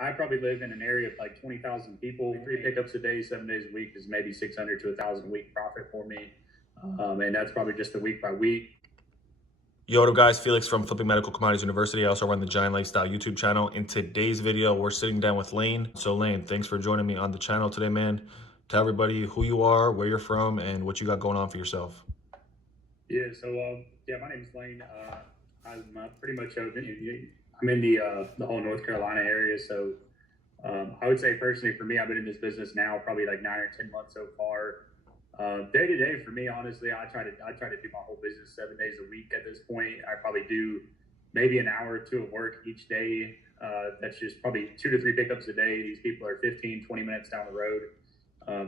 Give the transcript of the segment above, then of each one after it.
I probably live in an area of like 20,000 people. 3 pickups a day, 7 days a week is maybe 600 to 1,000 a week profit for me. And that's probably just a week by week. Yo, what up, guys? Felix from Flipping Medical Commodities University. I also run the Giant Lifestyle YouTube channel. In today's video, we're sitting down with Lane. So Lane, thanks for joining me on the channel today, man. Tell everybody who you are, where you're from, and what you got going on for yourself. Yeah, so my name is Lane. I'm pretty much I'm in the whole North Carolina area. So I would say personally for me, I've been in this business now probably like 9 or 10 months so far. Day to day for me, honestly, I try to do my whole business 7 days a week at this point. I probably do maybe an hour or two of work each day. That's just probably 2 to 3 pickups a day. These people are 15, 20 minutes down the road.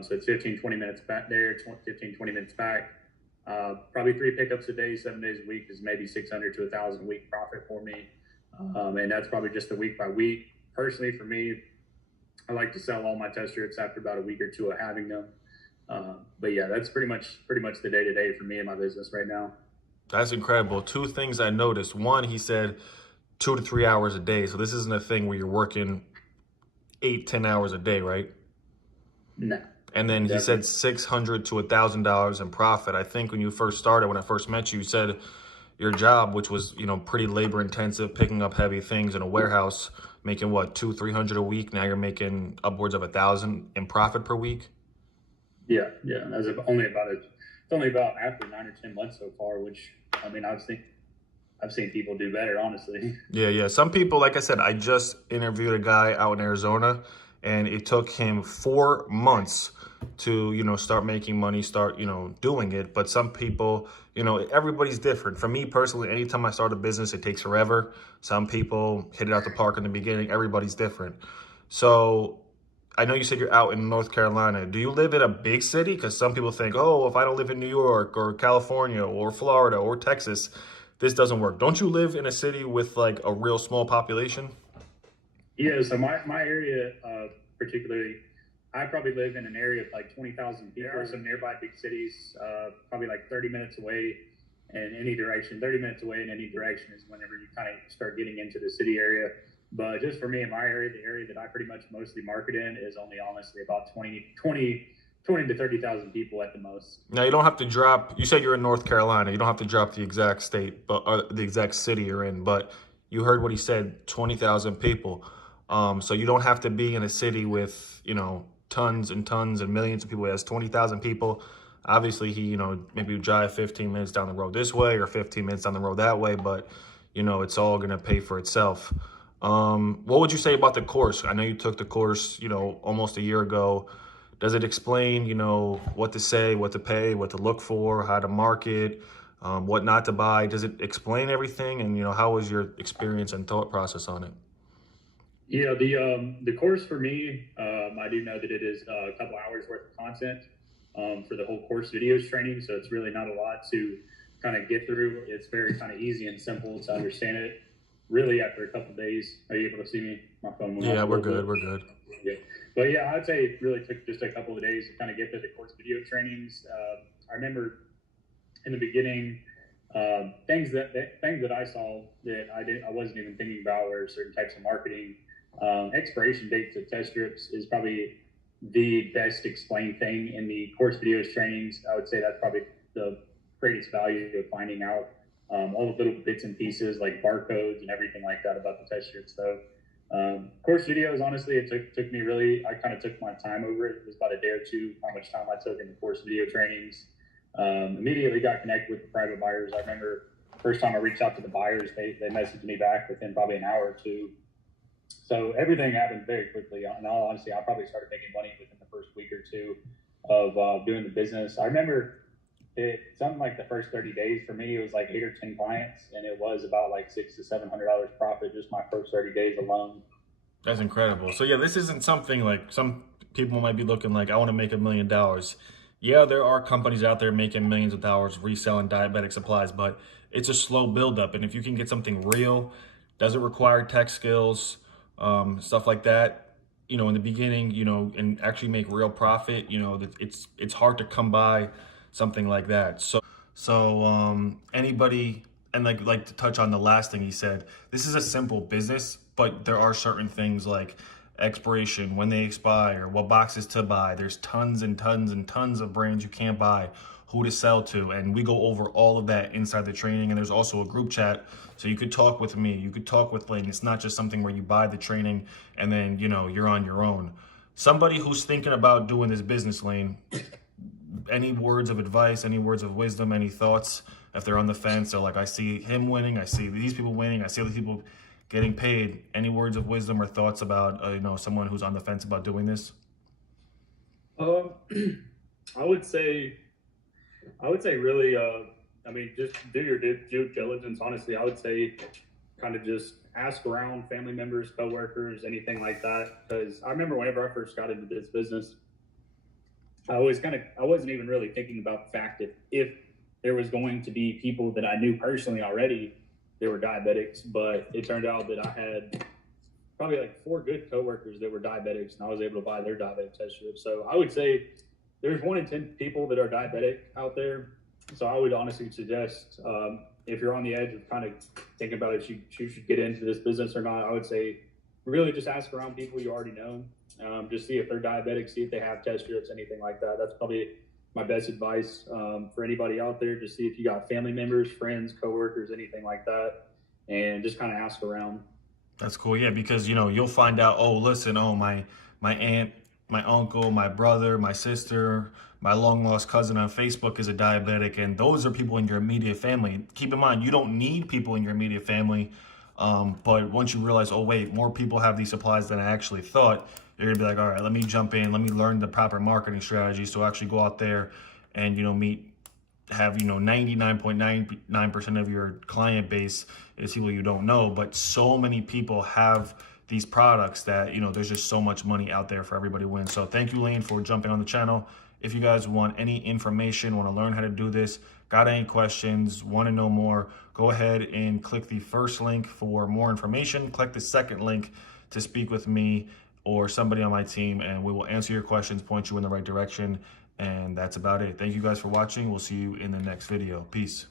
So it's 15, 20 minutes back there, 15, 20 minutes back. Probably 3 pickups a day, 7 days a week is maybe 600 to 1,000 a week profit for me. And that's probably just a week by week. Personally, for me, I like to sell all my test strips after about a week or two of having them. But yeah, that's pretty much the day to day for me in my business right now. That's incredible. 2 things I noticed. One, he said 2 to 3 hours a day. So this isn't a thing where you're working 8, 10 hours a day, right? No. And then he said $600 to $1,000 in profit. I think when you first started, when I first met you, you said your job, which was, pretty labor intensive, picking up heavy things in a warehouse, making what, $200-300 a week. Now you're making upwards of 1,000 in profit per week. Yeah. It's only about after 9 or 10 months so far, which I mean, I've seen people do better, honestly. Yeah. Some people, like I said, I just interviewed a guy out in Arizona, and it took him 4 months to, start making money, start, doing it. But some people, everybody's different. For me personally, anytime I start a business, it takes forever. Some people hit it out the park in the beginning. Everybody's different. So I know you said you're out in North Carolina. Do you live in a big city? Because some people think, oh, if I don't live in New York or California or Florida or Texas, this doesn't work. Don't you live in a city with like a real small population? Yeah, so my area particularly, I probably live in an area of like 20,000 people. There are some nearby big cities, probably like 30 minutes away in any direction. 30 minutes away in any direction is whenever you kind of start getting into the city area. But just for me in my area, the area that I pretty much mostly market in is only honestly about 20 to 30,000 people at the most. Now you don't have to drop, you said you're in North Carolina. You don't have to drop the exact state, but the exact city you're in, but you heard what he said, 20,000 people. So you don't have to be in a city with, tons and tons and millions of people. It has 20,000 people. Obviously he, maybe drive 15 minutes down the road this way or 15 minutes down the road that way, but it's all going to pay for itself. What would you say about the course? I know you took the course, almost a year ago. Does it explain, what to say, what to pay, what to look for, how to market, what not to buy? Does it explain everything? And, how was your experience and thought process on it? Yeah, the course for me, I do know that it is a couple hours worth of content for the whole course videos training. So it's really not a lot to kind of get through. It's very kind of easy and simple to understand it. Really, after a couple of days, are you able to see me? My phone went off. Yeah, we're good. Yeah. But yeah, I'd say it really took just a couple of days to kind of get through the course video trainings. I remember in the beginning, things that I saw that I wasn't even thinking about were certain types of marketing. Expiration dates of test strips is probably the best explained thing in the course videos trainings. I would say that's probably the greatest value of finding out all the little bits and pieces like barcodes and everything like that about the test strips. So course videos, honestly, it took me really, I kind of took my time over it. It was about a day or two, how much time I took in the course video trainings. Immediately got connected with the private buyers. I remember first time I reached out to the buyers, they messaged me back within probably an hour or two. So everything happened very quickly. And honestly, I probably started making money within the first week or two of doing the business. I remember something like the first 30 days for me, it was like 8 or 10 clients, and it was about like $600 to $700 profit just my first 30 days alone. That's incredible. So yeah, this isn't something like some people might be looking like, I want to make $1 million. Yeah, there are companies out there making millions of dollars reselling diabetic supplies, but it's a slow buildup. And if you can get something real, doesn't require tech skills, stuff like that, in the beginning, and actually make real profit, it's hard to come by something like that. So anybody, and like to touch on the last thing he said, this is a simple business, but there are certain things like expiration, when they expire, what boxes to buy. There's tons and tons and tons of brands you can't buy, who to sell to, and we go over all of that inside the training. And there's also a group chat, so you could talk with me, you could talk with Lane. It's not just something where you buy the training and then, you know, you're on your own. Somebody who's thinking about doing this business, Lane, any words of advice, any words of wisdom, any thoughts? If they're on the fence, or like, I see him winning, I see these people winning, I see other people getting paid. Any words of wisdom or thoughts about, you know, someone who's on the fence about doing this? Um, I would say, really, I mean, just do your due diligence. Honestly, I would say kind of just ask around family members, coworkers, anything like that. Because I remember whenever I first got into this business, I wasn't even really thinking about the fact that if there was going to be people that I knew personally already, they were diabetics. But it turned out that I had probably like 4 good coworkers that were diabetics, and I was able to buy their diabetic test strips. So I would say there's 1 in 10 people that are diabetic out there. So I would honestly suggest, if you're on the edge of kind of thinking about if you should get into this business or not, I would say really just ask around people you already know. Just see if they're diabetic, see if they have test strips, anything like that. That's probably my best advice for anybody out there. Just see if you got family members, friends, coworkers, anything like that, and just kind of ask around. That's cool, yeah, because, you know, you'll find out, oh, listen, oh, my aunt, my uncle, my brother, my sister, my long lost cousin on Facebook is a diabetic, and those are people in your immediate family. Keep in mind, you don't need people in your immediate family, but once you realize, oh wait, more people have these supplies than I actually thought, you're gonna be like, all right, let me jump in, let me learn the proper marketing strategies to actually go out there and, you know, have, you know, 99.99% of your client base is people you don't know, but so many people have these products that, you know, there's just so much money out there for everybody to win. So thank you, Lane, for jumping on the channel. If you guys want any information, want to learn how to do this, got any questions, want to know more, go ahead and click the first link for more information. Click the second link to speak with me or somebody on my team, and we will answer your questions, point you in the right direction. And that's about it. Thank you guys for watching. We'll see you in the next video. Peace.